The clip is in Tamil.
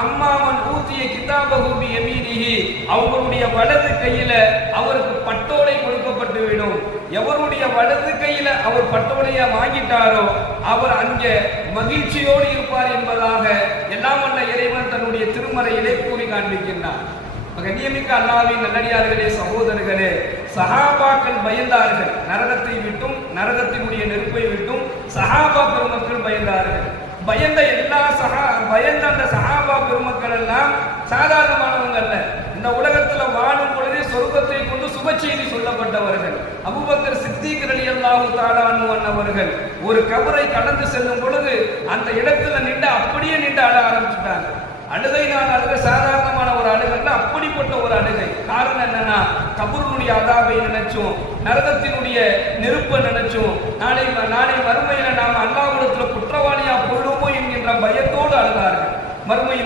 அம்மாவன் ஊத்திய கிதாபஹு பியமீனிஹி, அவருடைய வலது கையில அவருக்கு பட்டோலை கொடுக்கப்பட்டு விடும். எவருடைய வலது கையில அவர் பட்டோலையா வாங்கிட்டாரோ அவர் அங்கே மகிழ்ச்சியோடு இருப்பார் என்பதாக எல்லாம் வல்ல இறைவன் தன்னுடைய திருமறையிலே கூறி காண்பிக்கின்றார். கண்ணியமிக்க அல்லாஹ்வின் நல்லடியார்களே, சகோதரர்களே, சஹாபாக்கள் பயந்தார்கள். நரகத்தை விட்டும் நரகத்தினுடைய நெருப்பை விட்டும் சஹாபா பெருமக்கள் பயந்தார்கள். பயந்த அந்த சஹாபா பெருமக்கள் எல்லாம் சாதாரணமானவங்க அல்ல. இந்த உலகத்துல வாழும் பொழுதே சொர்க்கத்தை கொண்டு சுப செய்தி சொல்லப்பட்டவர்கள். அபூபக்கர் சித்தீக் ரலியல்லாஹு தஆலா அன்ஹு அவர்கள் ஒரு கபரை கடந்து செல்லும் பொழுது அந்த இடத்துல நின்று அப்படியே நின்று அழ ஆரம்பிச்சுட்டாங்க. அழுகை நான் அழுக சாதாரணமான ஒரு அழுகல்ல, அப்படிப்பட்ட ஒரு அழுகை. காரணம் என்னன்னா, கபருடைய அதாபை நினைச்சோம், நரகத்தினுடைய நெருப்பை நினைச்சோம், நாளை மறுமையில நாம் அல்லாஹ்விடத்துல குற்றவாளியா போடுவோமோ என்கின்ற பயத்தோடு அழுதார்கள். மறுமையில்